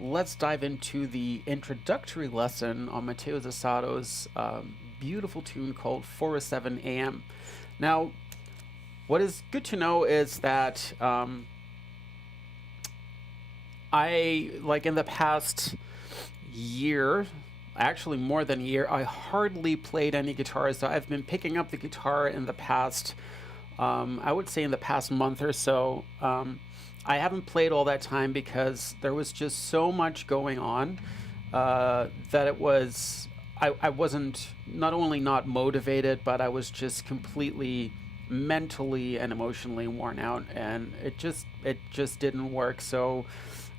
let's dive into the introductory lesson on Mateus Asato's beautiful tune called 4:07 a.m. Now, what is good to know is that I, like in the past year, actually more than a year, I hardly played any guitar. So I've been picking up the guitar in the past, I would say in the past month or so. I haven't played all that time because there was just so much going on that it was, I wasn't not only not motivated, but I was just completely mentally and emotionally worn out, and it just didn't work. So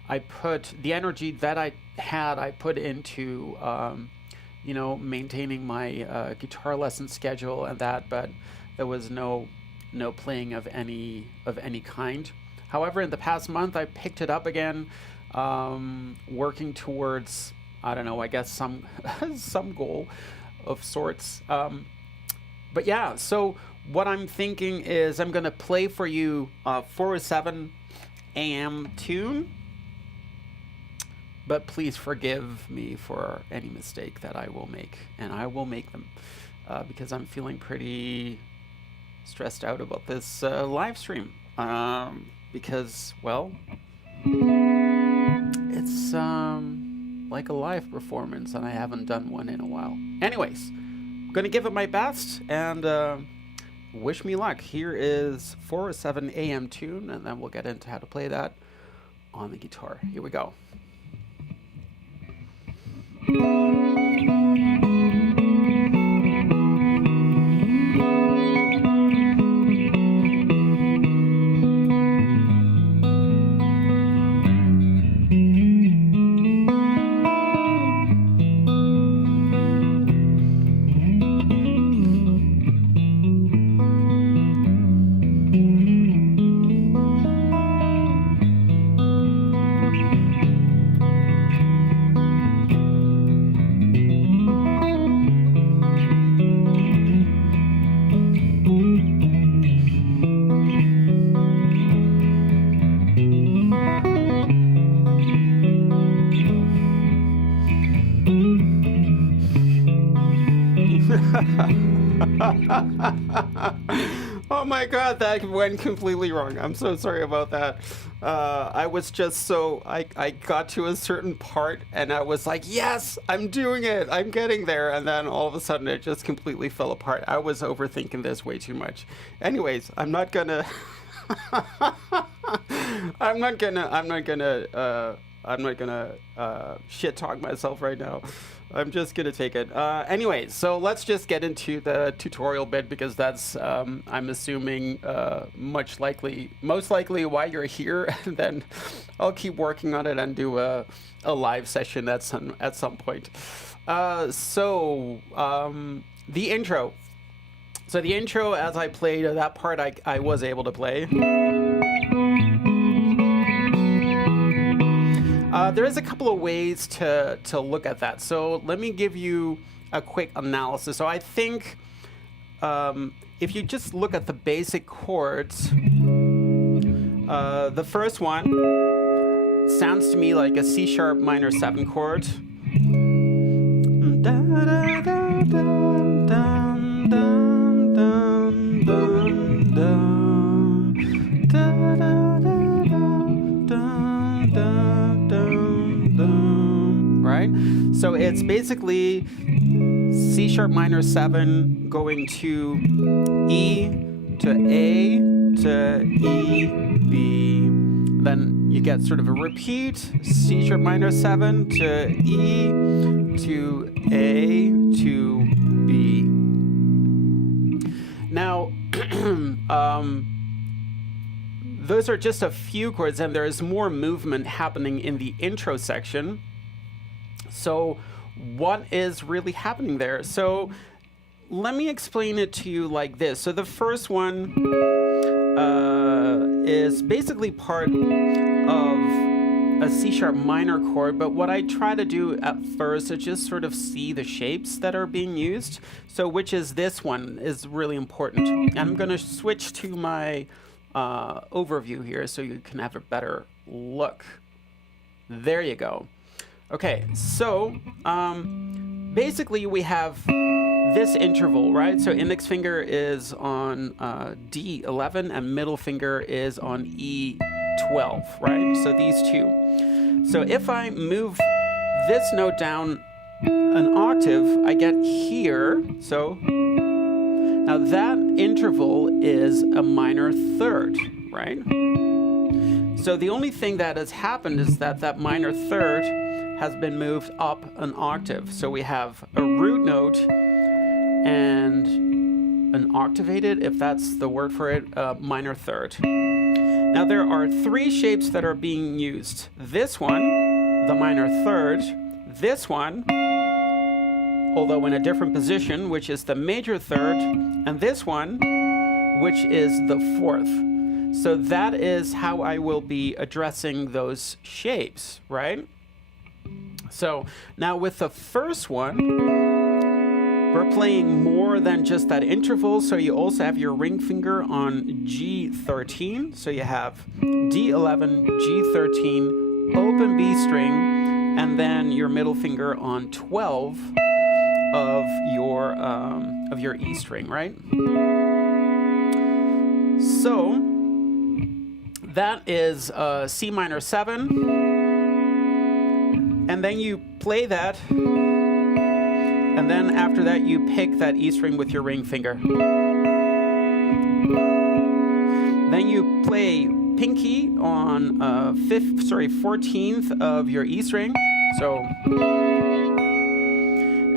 I put the energy that I had, I put into, maintaining my guitar lesson schedule and that, but there was no playing of any kind. However, in the past month, I picked it up again, working towards, I don't know, I guess some some goal of sorts. But yeah, so what I'm thinking is I'm going to play for you 4:07 a.m. tune. But please forgive me for any mistake that I will make, and I will make them because I'm feeling pretty stressed out about this live stream. Because, well, it's like a live performance, and I haven't done one in a while. Anyways, I'm going to give it my best, and wish me luck. Here is 4:07 a.m. tune, and then we'll get into how to play that on the guitar. Here we go. Oh my god, that went completely wrong. I'm so sorry about that. I was just so, I got to a certain part and I was like, yes, I'm doing it, I'm getting there, and then all of a sudden it just completely fell apart. I was overthinking this way too much. Anyways, I'm not gonna shit talk myself right now. I'm just gonna take it. Anyway, so let's just get into the tutorial bit, because that's, I'm assuming, most likely why you're here. And then I'll keep working on it and do a live session at some point. The intro. So the intro, as I played that part, I was able to play. There is a couple of ways to look at that. So let me give you a quick analysis. So I think if you just look at the basic chords, the first one sounds to me like a C sharp minor 7 chord. Right? So it's basically C sharp minor 7 going to E to A to E, B. Then you get sort of a repeat, C sharp minor 7 to E to A to B. Now, those are just a few chords, and there is more movement happening in the intro section. So what is really happening there? So let me explain it to you like this. So the first one is basically part of a C sharp minor chord, but what I try to do at first is just sort of see the shapes that are being used. So which is this one is really important. And I'm going to switch to my overview here so you can have a better look. There you go. Okay, so basically we have this interval, right? So index finger is on D11 and middle finger is on E12, right? So these two. So if I move this note down an octave, I get here. So now that interval is a minor third, right? So the only thing that has happened is that that minor third has been moved up an octave. So we have a root note and an octavated, if that's the word for it, minor third. Now there are three shapes that are being used. This one, the minor third, this one, although in a different position, which is the major third, and this one, which is the fourth. So that is how I will be addressing those shapes, right? So now with the first one, we're playing more than just that interval. So you also have your ring finger on G13. So you have D11, G13, open B string, and then your middle finger on 12 of your E string, right? So that is C minor 7, and then you play that, and then after that you pick that E string with your ring finger. Then you play pinky on 14th of your E string. So,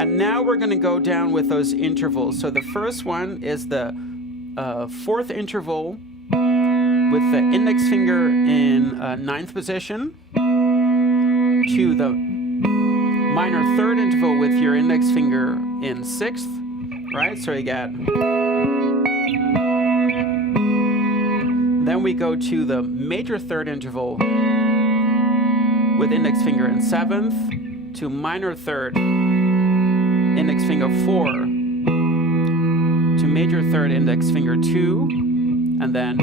and now we're going to go down with those intervals. So the first one is the fourth interval with the index finger in ninth position to the minor third interval with your index finger in sixth, right? So you get. Then we go to the major third interval with index finger in seventh to minor third, index finger 4 to major third, index finger 2, and then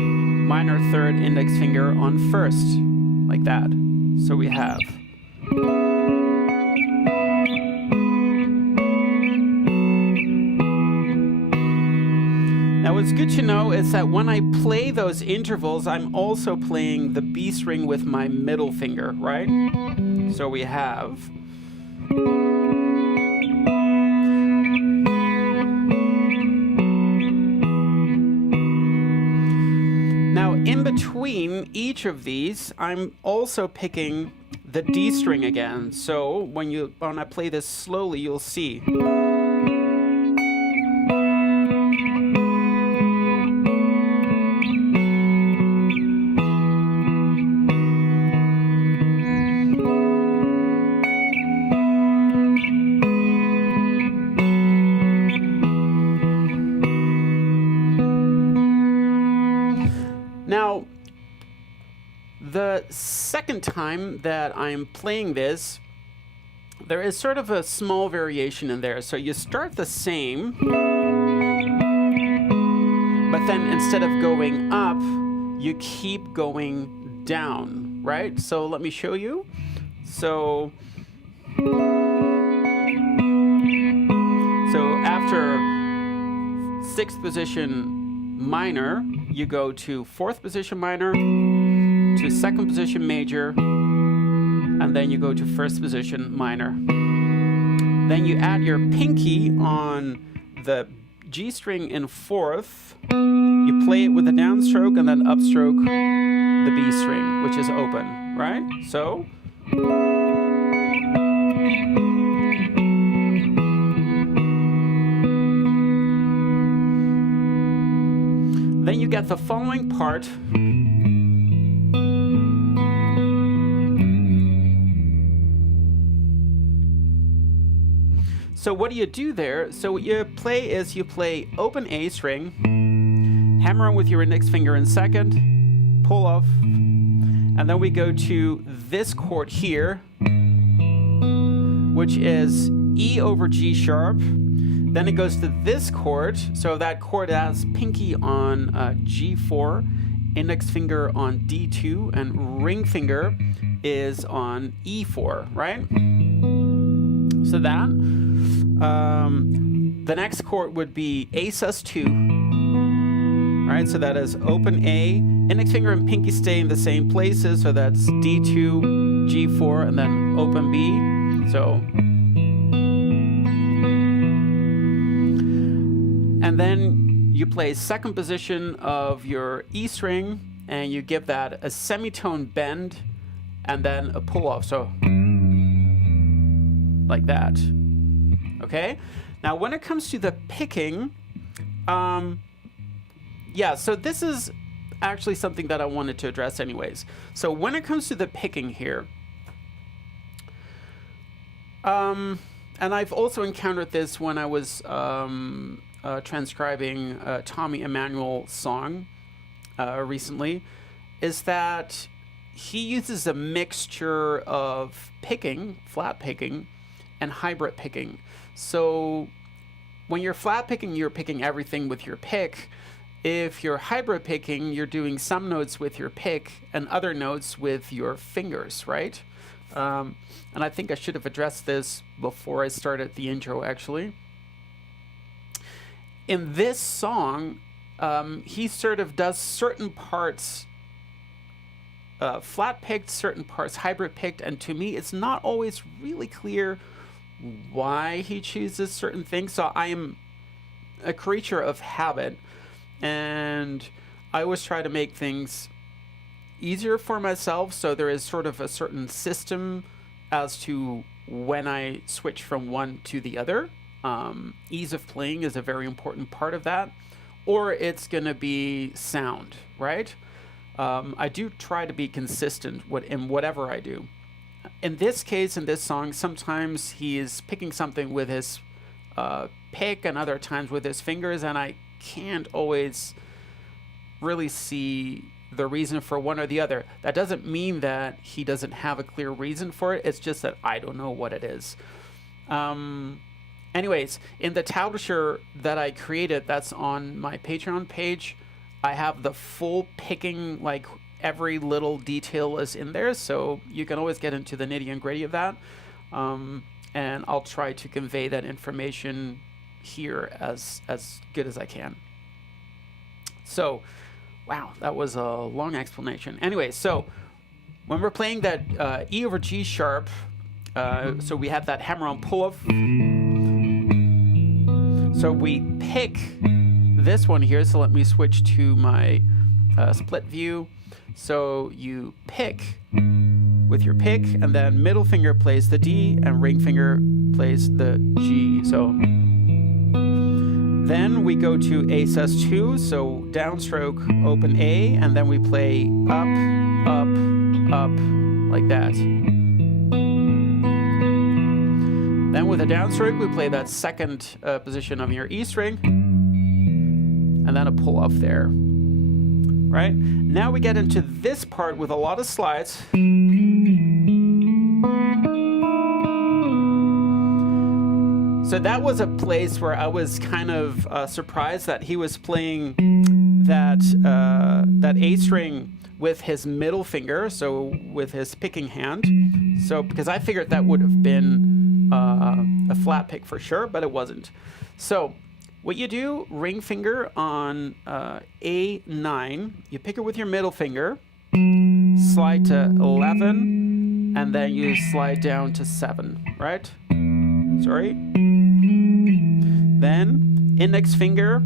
minor third, index finger on first, like that. So we have. Now what's good to know is that when I play those intervals, I'm also playing the B string with my middle finger, right? So we have. Now in between each of these, I'm also picking the D string again. So when I play this slowly, you'll see. Now, the second time that I'm playing this, there is sort of a small variation in there. So you start the same, but then instead of going up, you keep going down, right? So let me show you. So after sixth position minor, you go to fourth position minor, to second position major, and then you go to first position minor. Then you add your pinky on the G string in fourth, you play it with a downstroke and then upstroke the B string, which is open, right? So. Then you get the following part. So what do you do there? So what you play is you play open A string, hammer on with your index finger in second, pull off, and then we go to this chord here, which is E over G sharp. Then it goes to this chord, so that chord has pinky on G4, index finger on D2, and ring finger is on E4, right? So that. The next chord would be A sus2, right? So that is open A, index finger and pinky stay in the same places. So that's D2, G4, and then open B. So, and then you play second position of your E string, and you give that a semitone bend, and then a pull off. So, like that. Okay? Now, when it comes to the picking, yeah, so this is actually something that I wanted to address anyways. So when it comes to the picking here, and I've also encountered this when I was transcribing Tommy Emmanuel's song recently, is that he uses a mixture of picking, flat picking, and hybrid picking. So when you're flat picking, you're picking everything with your pick. If you're hybrid picking, you're doing some notes with your pick and other notes with your fingers, right? And I think I should have addressed this before I started the intro, actually. In this song, he sort of does certain parts flat picked, certain parts hybrid picked, and to me, it's not always really clear why he chooses certain things. So I am a creature of habit, and I always try to make things easier for myself. So there is sort of a certain system as to when I switch from one to the other. Ease of playing is a very important part of that, or it's going to be sound, right? I do try to be consistent in whatever I do. In this case, in this song, sometimes he is picking something with his pick and other times with his fingers, and I can't always really see the reason for one or the other. That doesn't mean that he doesn't have a clear reason for it. It's just that I don't know what it is. Anyways, in the tablature that I created, that's on my Patreon page, I have the full picking, like every little detail is in there, so you can always get into the nitty and gritty of that. And I'll try to convey that information here as good as I can. So, wow, that was a long explanation. Anyway, so when we're playing that E over G sharp, so we have that hammer-on pull-off. So we pick this one here. So let me switch to my split view. So you pick with your pick, and then middle finger plays the D, and ring finger plays the G. So then we go to A sus2, so downstroke, open A, and then we play up, up, up, like that. Then with a downstroke, we play that second position of your E string, and then a pull off there. Right? Now we get into this part with a lot of slides. So that was a place where I was kind of surprised that he was playing that A string with his middle finger, so with his picking hand. So because I figured that would have been a flat pick for sure, but it wasn't. So what you do, ring finger on A9, you pick it with your middle finger, slide to 11, and then you slide down to 7, right? Sorry. Then index finger,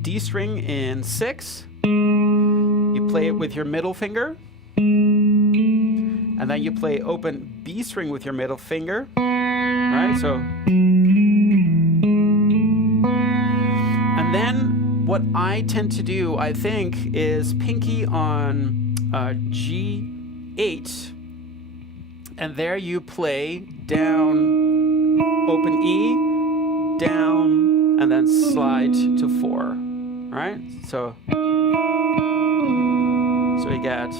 D string in 6, you play it with your middle finger, and then you play open B string with your middle finger, right? So, and then what I tend to do, I think, is pinky on G8, and there you play down, open E, down, and then slide to 4, right? So we get,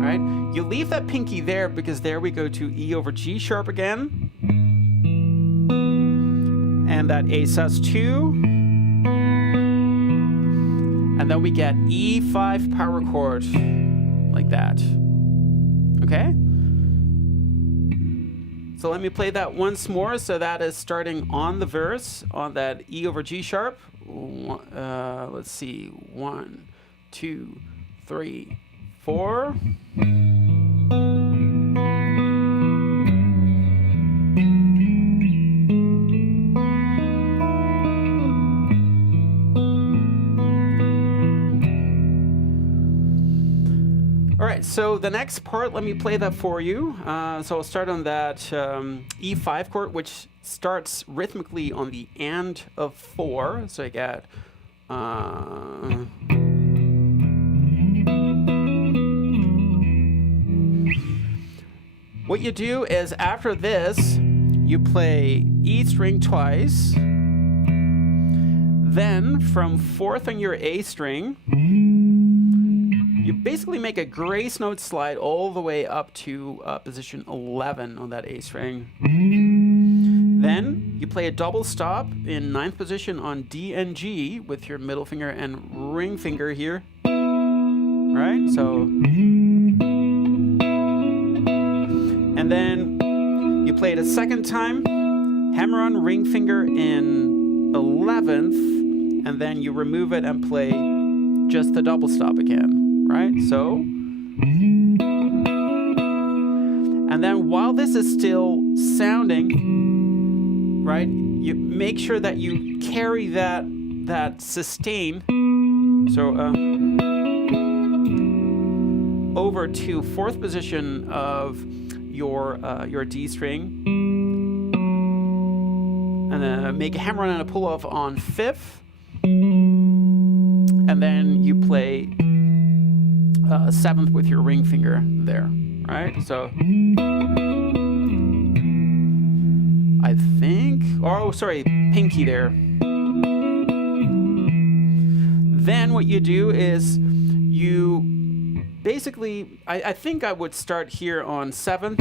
right? You leave that pinky there because there we go to E over G sharp again, and that A sus2, And then we get E5 power chord, like that. Okay? So let me play that once more. So that is starting on the verse, on that E over G sharp. Let's see, 1, 2, 3, 4. All right, so the next part, let me play that for you. So I'll start on that E5 chord, which starts rhythmically on the and of 4. So I get... What you do is after this, you play E string twice. Then from 4th on your A string, you basically make a grace note slide all the way up to position 11 on that A string. Then you play a double stop in 9th position on D and G with your middle finger and ring finger here. Right? So. And then you play it a second time, hammer on ring finger in 11th, and then you remove it and play just the double stop again. Right, so, and then while this is still sounding, right, you make sure that you carry that sustain, so over to 4th position of your D string, and then make a hammer on and a pull off on 5th, and then you play 7th with your ring finger there, right? So I think, pinky there. Then what you do is you basically, I think I would start here on 7th,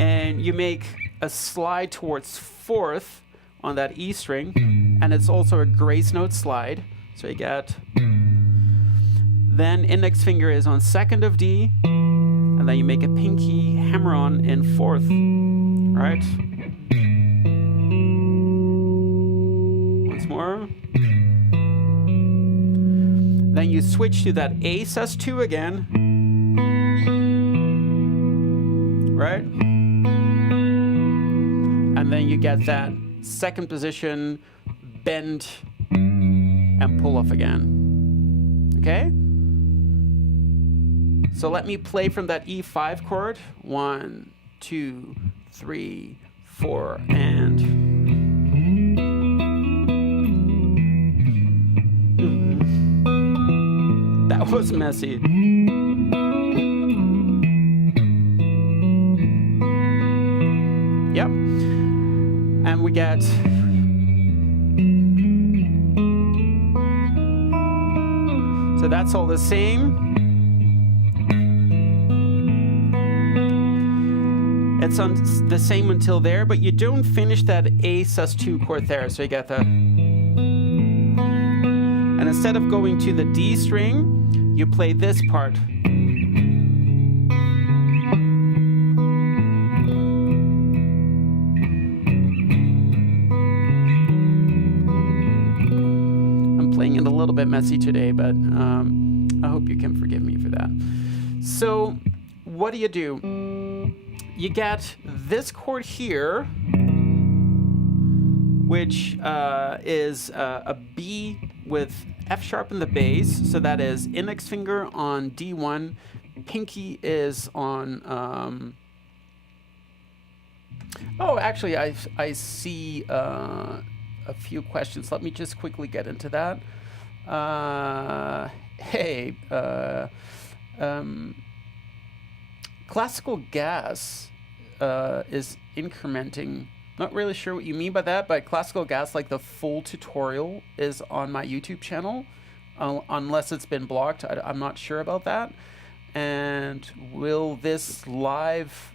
and you make a slide towards 4th on that E string, and it's also a grace note slide. So you get... Then index finger is on 2nd of D, and then you make a pinky hammer on in 4th, right? Once more. Then you switch to that A sus2 again, right? And then you get that 2nd position bend and pull off again, okay? So let me play from that E5 chord. 1, 2, 3, 4, and... That was messy. Yep. And we get... So that's all the same. It's on the same until there, but you don't finish that A sus2 chord there. So you got the... And instead of going to the D string, you play this part. I'm playing it a little bit messy today, but I hope you can forgive me for that. So what do? You get this chord here, which is a B with F sharp in the bass. So that is index finger on D1, pinky is on... Oh, actually, I see a few questions. Let me just quickly get into that. Hey, classical gas is incrementing. Not really sure what you mean by that, but classical gas, like the full tutorial, is on my YouTube channel, unless it's been blocked. I'm not sure about that. And will this live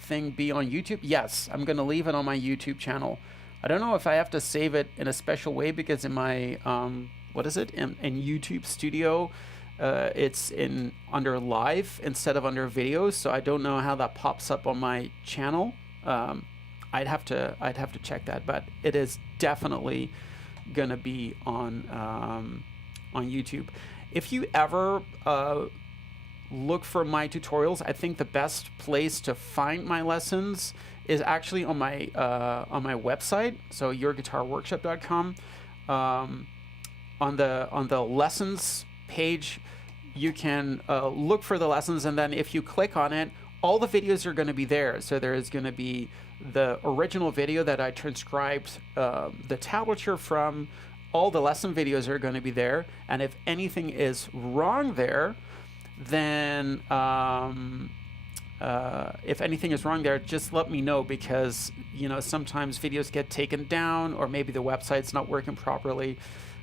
thing be on YouTube? Yes, I'm going to leave it on my YouTube channel. I don't know if I have to save it in a special way, because in my what is it, in YouTube Studio. It's in under live instead of under videos, so I don't know how that pops up on my channel. I'd have to check that, but it is definitely gonna be on YouTube. If you ever look for my tutorials, I think the best place to find my lessons is actually on my website, so yourguitarworkshop.com. On the lessons page, you can look for the lessons, and then if you click on it, all the videos are going to be there. So there is going to be the original video that I transcribed the tablature from. All the lesson videos are going to be there, and if anything is wrong there, then just let me know, because sometimes videos get taken down, or maybe the website's not working properly.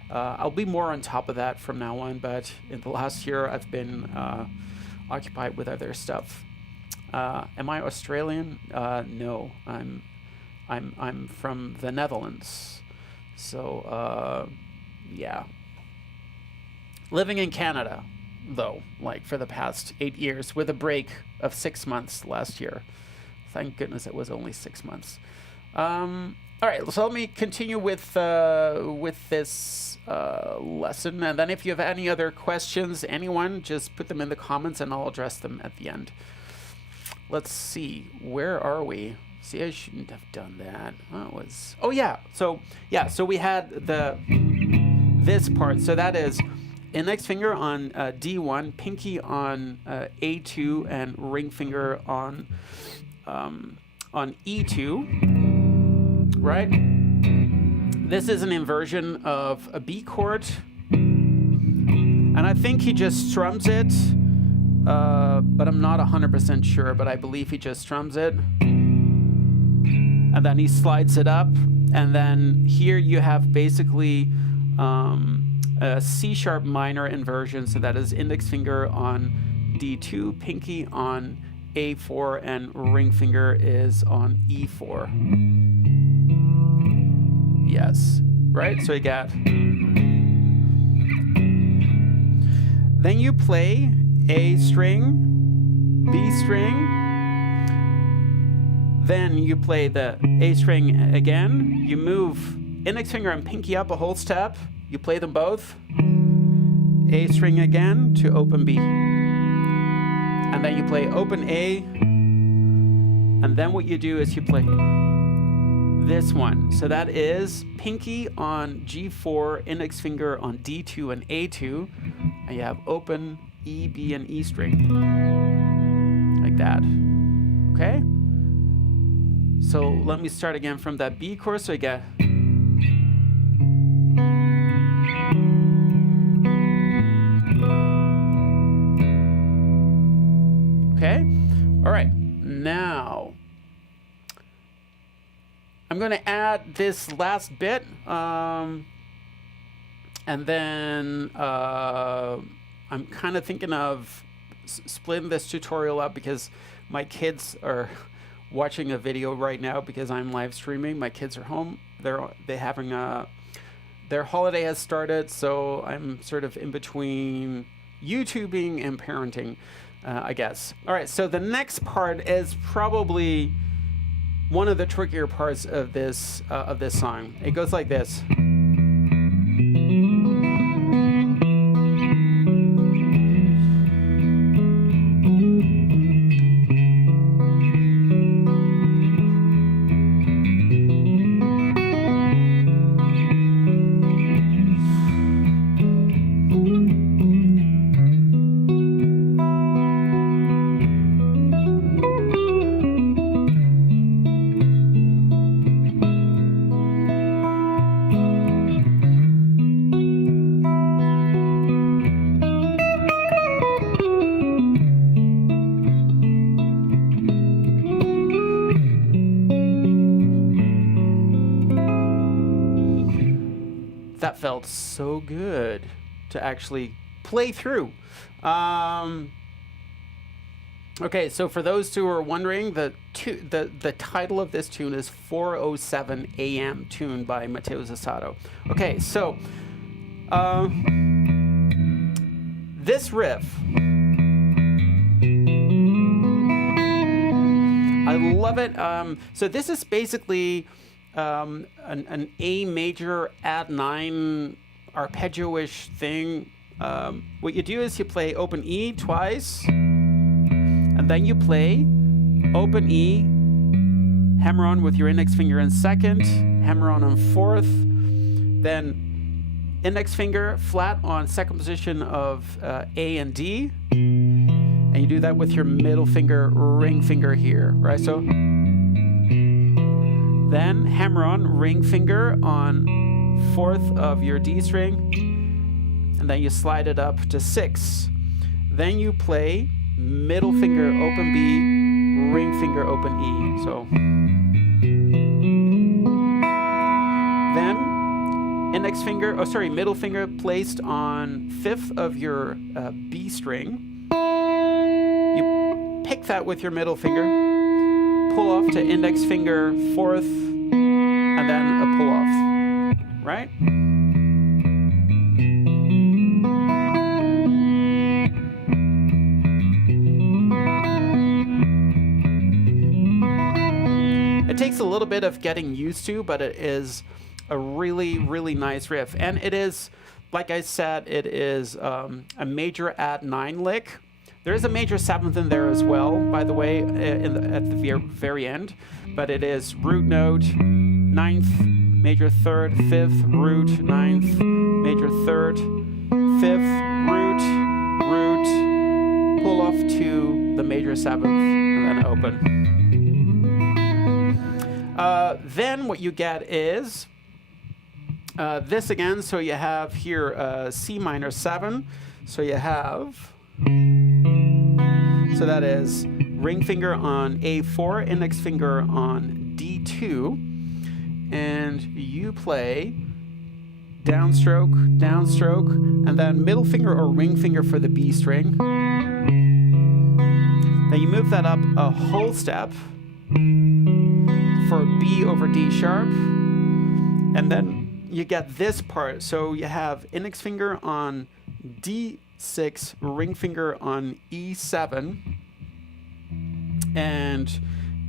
I'll be more on top of that from now on, but in the last year I've been occupied with other stuff. Am I Australian? No, I'm from the Netherlands. So yeah, living in Canada though, like for the past 8 years, with a break of 6 months last year. Thank goodness it was only 6 months. All right, so let me continue with this lesson, and then if you have any other questions, anyone, just put them in the comments and I'll address them at the end. Let's see, where are we? See, I shouldn't have done that. Oh yeah, so we had this part. So that is index finger on D1, pinky on A2, and ring finger on E2. Right? This is an inversion of a B chord, and I think he just strums it, but I'm not 100% sure, but I believe he just strums it, and then he slides it up, and then here you have basically a C sharp minor inversion, so that is index finger on D2, pinky on A4, and ring finger is on E4. Yes, right? So you got... Then you play A string, B string, then you play the A string again, you move index finger and pinky up a whole step, you play them both, A string again to open B, and then you play open A, and then what you do is you play this one. So that is pinky on G4, index finger on D2 and A2, and you have open E, B, and E string, like that. Okay? So let me start again from that B chord. So you get... Okay? All right. Now, I'm going to add this last bit, and then I'm kind of thinking of splitting this tutorial up, because my kids are watching a video right now because I'm live streaming. My kids are home. They're having their holiday has started, so I'm sort of in between YouTubing and parenting, I guess. All right, so the next part is probably one of the trickier parts of this song. It goes like this. That felt so good to actually play through. Okay, so for those who are wondering, the title of this tune is 4:07 a.m. tune by Mateus Asato. Okay, so This riff, I love it. So this is basically an A major add 9 arpeggio-ish thing. What you do is you play open E twice, and then you play open E, hammer on with your index finger in second, hammer on fourth, then index finger flat on second position of A and D, and you do that with your middle finger, ring finger here, right? So then hammer on, ring finger on fourth of your D string, and then you slide it up to 6. Then you play middle finger, open B, ring finger, open E. So then index finger, middle finger placed on 5th of your B string. You pick that with your middle finger, pull off to index finger 4th, and then a pull off, right? It takes a little bit of getting used to, but it is a really, really nice riff. And it is, like I said, it is a major add 9 lick. There is a major 7th in there as well, by the way, at the very end. But it is root note, 9th, major 3rd, 5th, root, 9th, major 3rd, 5th, root, pull off to the major 7th, and then open. Then what you get is this again. So you have here C minor 7. So you have, so that is ring finger on A4, index finger on D2, and you play downstroke, downstroke, and then middle finger or ring finger for the B string. Then you move that up a whole step for B over D sharp, and then you get this part. So you have index finger on D6, ring finger on E7, and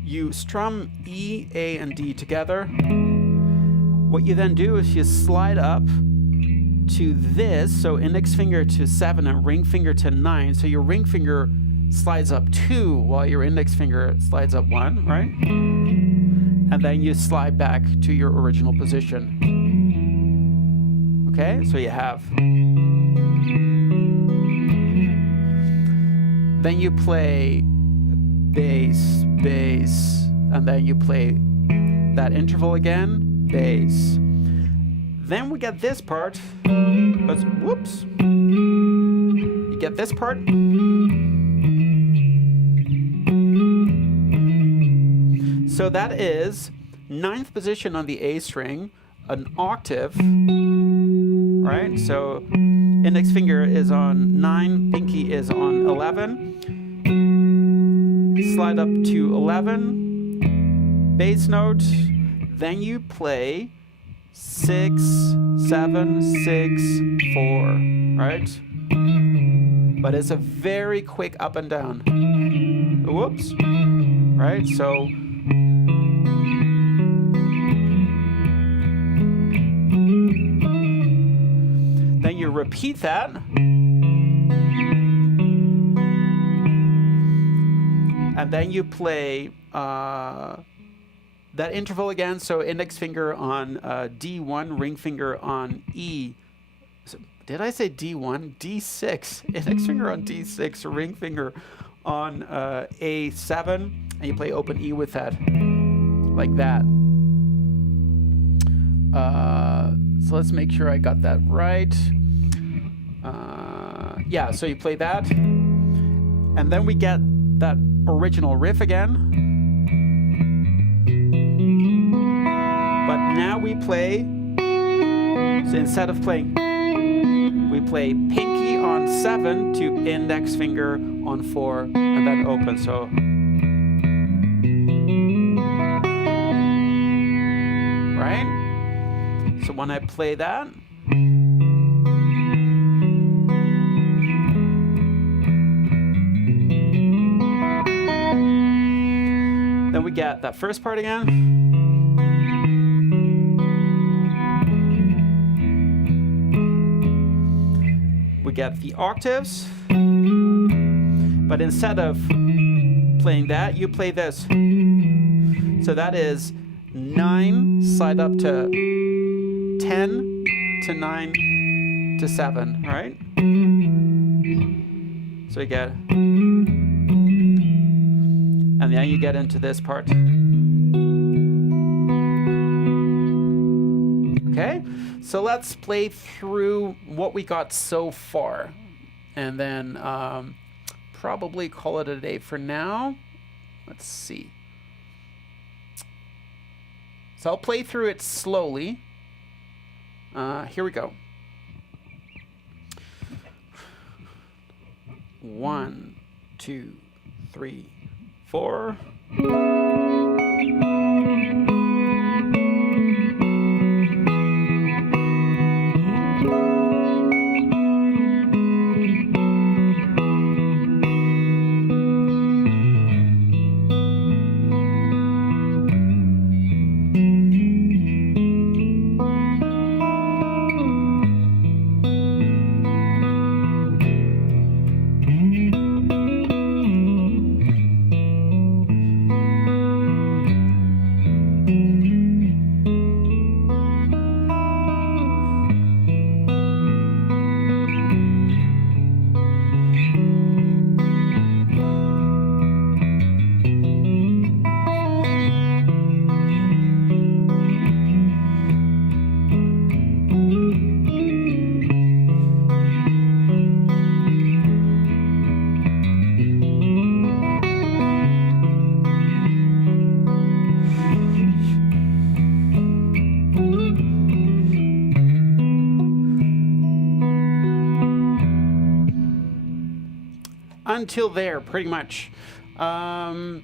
you strum E, A, and D together. What you then do is you slide up to this, so index finger to 7 and ring finger to 9. So your ring finger slides up 2 while your index finger slides up 1, right? And then you slide back to your original position. Okay, so you have. Then you play bass, bass, and then you play that interval again, bass. Then we get this part. Whoops. You get this part. So that is 9th position on the A string, an octave, right? So index finger is on 9, pinky is on 11. Slide up to 11, bass note. Then you play 6, 7, 6, 4, right? But it's a very quick up and down. Whoops, right? So then you repeat that. And then you play that interval again. So index finger on D1, ring finger on E. So, did I say D1? D6. Index finger on D6, ring finger on A7. And you play open E with that. Like that. So let's make sure I got that right. Yeah, so you play that. And then we get that original riff again. But now we play, so instead of playing, we play pinky on 7 to index finger on 4 and then open. So right? So when I play that, get that first part again. We get the octaves. But instead of playing that, you play this. So that is 9, slide up to 10 to 9 to 7, right? So you get, and then you get into this part. Okay, so let's play through what we got so far, and then probably call it a day for now. Let's see. So I'll play through it slowly. Here we go. 1, 2, 3, 4. Until there, pretty much. Of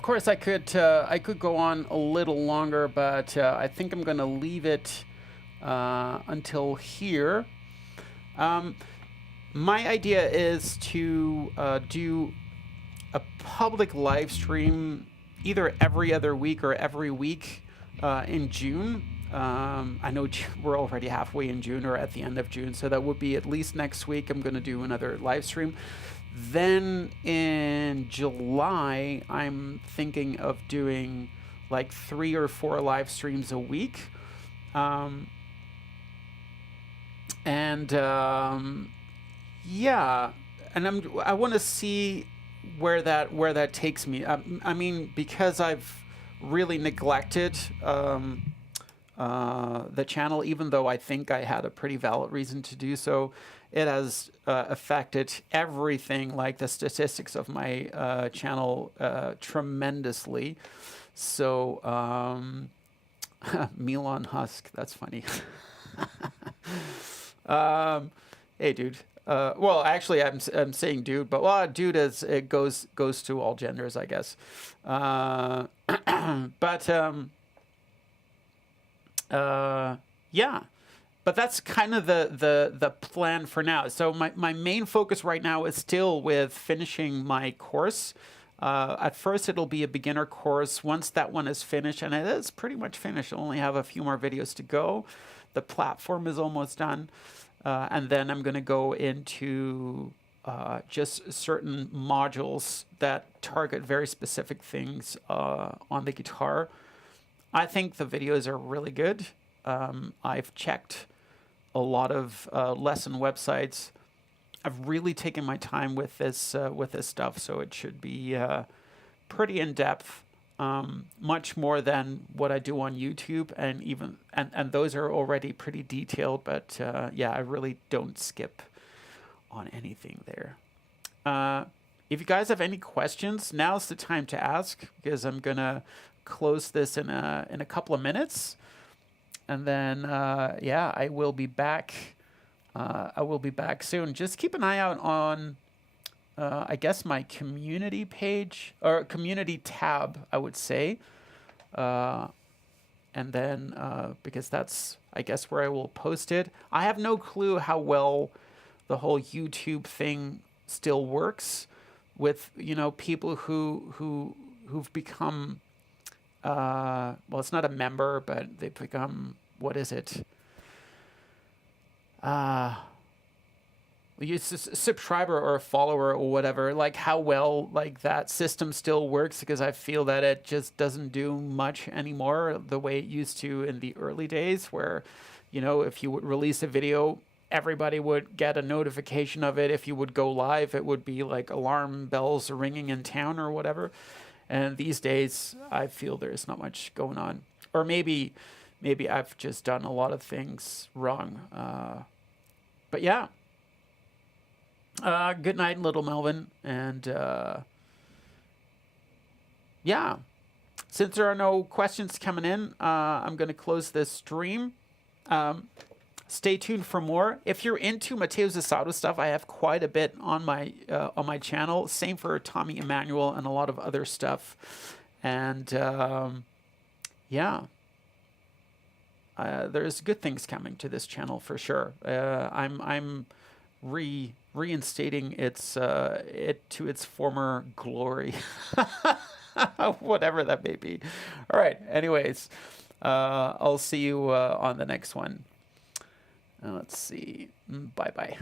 course, I could go on a little longer, but I think I'm going to leave it until here. My idea is to do a public live stream either every other week or every week in June. I know we're already halfway in June or at the end of June, so that would be at least next week. I'm going to do another live stream. Then in July, I'm thinking of doing like 3 or 4 live streams a week. Yeah, and I want to see where that takes me. I mean, because I've really neglected the channel, even though I think I had a pretty valid reason to do so, it has affected everything, like the statistics of my channel, tremendously. So, Milan Husk, that's funny. Hey, dude. Well, actually, I'm saying dude, but well, dude is it goes to all genders, I guess. Yeah, but that's kind of the plan for now. So my main focus right now is still with finishing my course. At first, it'll be a beginner course. Once that one is finished, and it is pretty much finished, I only have a few more videos to go. The platform is almost done. And then I'm going to go into just certain modules that target very specific things on the guitar. I think the videos are really good. I've checked a lot of lesson websites. I've really taken my time with this stuff, so it should be pretty in depth, much more than what I do on YouTube, and those are already pretty detailed. But yeah, I really don't skip on anything there. If you guys have any questions, now's the time to ask, because I'm gonna close this in a couple of minutes, and then yeah, I will be back. I will be back soon. Just keep an eye out on, I guess, my community page or community tab, I would say, and then because that's, I guess, where I will post it. I have no clue how well the whole YouTube thing still works with, you know, people who who've become, well, it's not a member, but they've become, what is it? You subscriber or a follower or whatever, like how well like that system still works, because I feel that it just doesn't do much anymore the way it used to in the early days, where, you know, if you would release a video, everybody would get a notification of it. If you would go live, it would be like alarm bells ringing in town or whatever. And these days, I feel there's not much going on. Or maybe I've just done a lot of things wrong. But yeah. Good night, little Melvin. And yeah, since there are no questions coming in, I'm going to close this stream. Stay tuned for more. If you're into Mateus Asato stuff, I have quite a bit on my channel. Same for Tommy Emmanuel and a lot of other stuff. And yeah, there's good things coming to this channel for sure. I'm reinstating it to its former glory, whatever that may be. All right. Anyways, I'll see you on the next one. Let's see. Bye bye.